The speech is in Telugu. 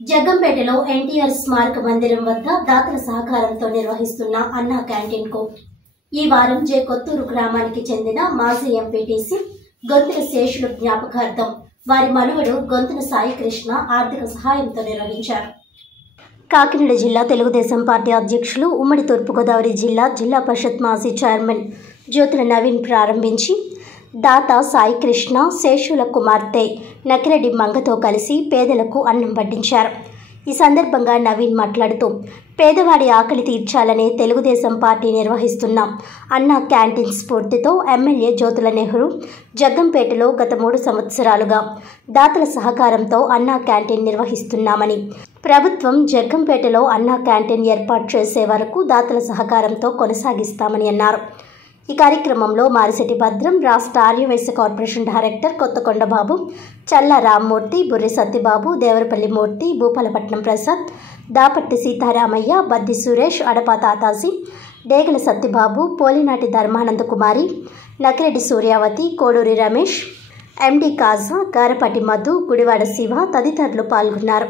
జగ్గంపేటలో ఎన్టీఆర్ స్మారక మందిరం వద్ద దాతల సహకారంతో నిర్వహిస్తున్న అన్నా క్యాంటీన్ కు ఈ వారం జే కొత్తూరు గ్రామానికి చెందిన మాజీ ఎంపీటీసీ గొంతుల శేషులు జ్ఞాపకార్థం వారి మనవడు గొంతుల సాయికృష్ణ ఆర్థిక సహాయంతో నిర్వహించారు. కాకినాడ జిల్లా తెలుగుదేశం పార్టీ అధ్యక్షులు, ఉమ్మడి తూర్పుగోదావరి జిల్లా పరిషత్ మాజీ చైర్మన్ జ్యోతుల నవీన్ ప్రారంభించి దాత సాయికృష్ణ శేషుల కుమార్తె నకిరెడ్డి మంగతో కలిసి పేదలకు అన్నం వడ్డించారు. ఈ సందర్భంగా నవీన్ మాట్లాడుతూ, పేదవాడి ఆకలి తీర్చాలనే తెలుగుదేశం పార్టీ నిర్వహిస్తున్న అన్నా క్యాంటీన్ స్ఫూర్తితో ఎమ్మెల్యే జ్యోతుల నెహ్రూ జగ్గంపేటలో గత 3 సంవత్సరాలుగా దాతల సహకారంతో అన్నా క్యాంటీన్ నిర్వహిస్తున్నామని, ప్రభుత్వం జగ్గంపేటలో అన్నా క్యాంటీన్ ఏర్పాటు చేసే వరకు దాతల సహకారంతో కొనసాగిస్తామని అన్నారు. ఈ కార్యక్రమంలో మారిశెట్టి భద్రం, రాష్ట్ర ఆర్యవైశ్య కార్పొరేషన్ డైరెక్టర్ కొత్తకొండ బాబు, చల్లా రామ్మూర్తి, బుర్రి సత్యబాబు, దేవరపల్లి మూర్తి, భూపాలపట్నం ప్రసాద్, దాపట్టి సీతారామయ్య, బద్ది సురేష్, అడపా తాతాజీ, డేగల సత్యబాబు, పోలినాటి ధర్మానంద కుమారి, నకిరెడ్డి సూర్యావతి, కోడూరి రమేష్, ఎండి కాజా, గారపాటి మధు, గుడివాడ శివ తదితరులు పాల్గొన్నారు.